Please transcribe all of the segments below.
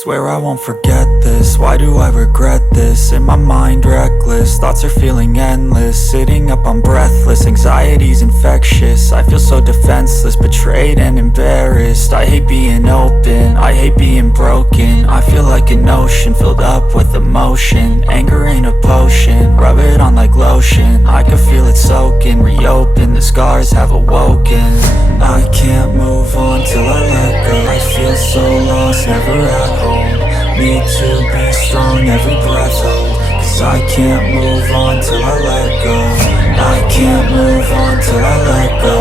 Swear I won't forget this, why do I regret this? In my mind reckless, thoughts are feeling endless. Sitting up I'm breathless, anxiety's infectious. I feel so defenseless, betrayed and embarrassed. I hate being open, I hate being broken. I feel like an ocean, filled up with emotion. Anger ain't a potion, rub it on like lotion. I can feel it soaking, reopen, the scars have awoken. I can't move on till I let go. I feel so lost, never at home. Need to be strong, every breath hold. Cause I can't move on till I let go. I can't move on till I let go.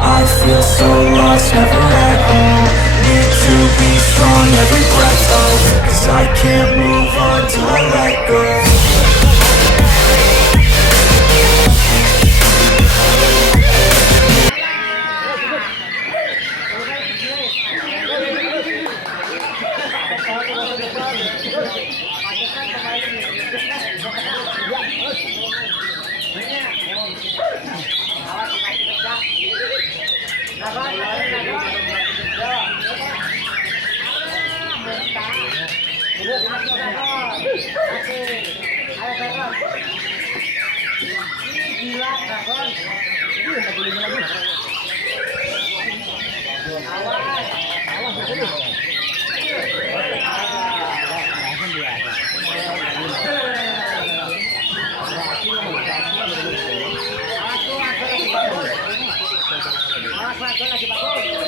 I feel so lost, never at home. Need to be strong, every breath hold. Cause I can't move on till I let go. Sekarang sudah.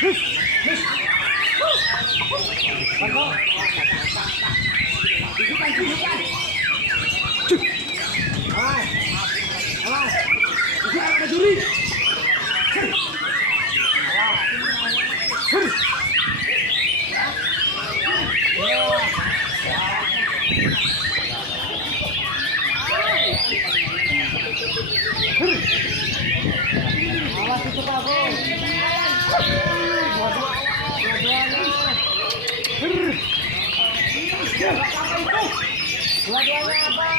よし Awas itu Pak Bos. Dua-duanya apa?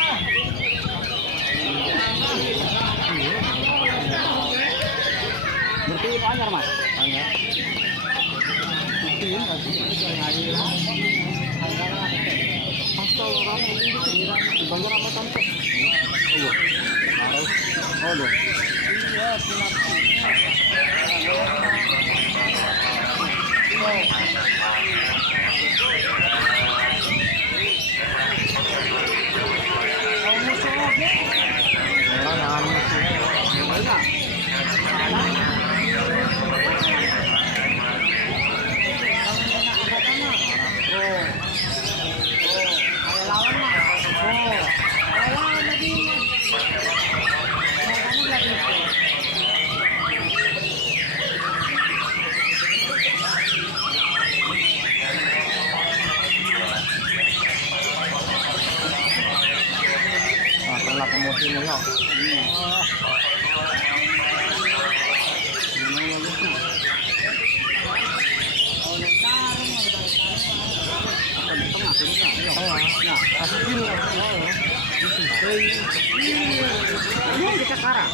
Berarti anyar Mas? Anyar. Berarti Bangor apa tanpa? Oh, loh. Iya, kita karang.